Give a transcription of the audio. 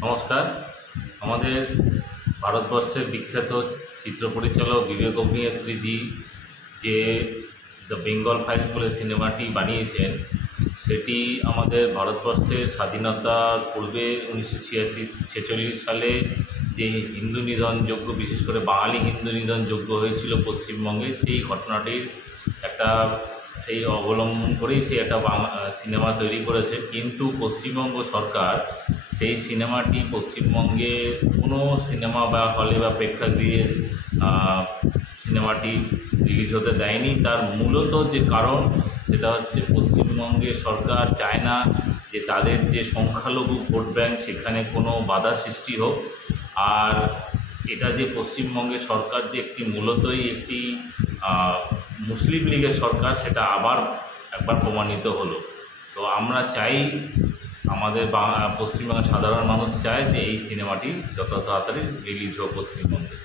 নমস্কার। আমাদের ভারতবর্ষের বিখ্যাত চিত্র পরিচালক বিবেক অগ্নিহোত্রীজি যে দ্য বেঙ্গল ফাইলস বলে সিনেমাটি বানিয়েছেন, সেটি আমাদের ভারতবর্ষের স্বাধীনতার পূর্বে 1946 সালে যে হিন্দু নিধনযজ্ঞ, বিশেষ করে বাঙালি হিন্দু নিধনযজ্ঞ হয়েছিল পশ্চিমবঙ্গে, সেই ঘটনাটির একটা সেই অবলম্বন করেই সে একটা সিনেমা তৈরি করেছে। কিন্তু পশ্চিমবঙ্গ সরকার সেই সিনেমাটি পশ্চিমবঙ্গে কোনো সিনেমা বা হলে বা প্রেক্ষাগৃহে সিনেমাটি রিলিজ হতে দেয়নি। তার মূলত যে কারণ, সেটা হচ্ছে পশ্চিমবঙ্গের সরকার চায় না যে তাদের যে সংখ্যালঘু ভোট ব্যাংক সেখানে কোনো বাধা সৃষ্টি হোক। আর এটা যে পশ্চিমবঙ্গের সরকার যে মূলতই একটি মুসলিম লীগের সরকার, সেটা আবার একবার প্রমাণিত হলো। তো আমরা চাই, আমাদের পশ্চিমবঙ্গের সাধারণ মানুষ চায় যে এই সিনেমাটি যত তাড়াতাড়ি রিলিজ হোক পশ্চিমবঙ্গে।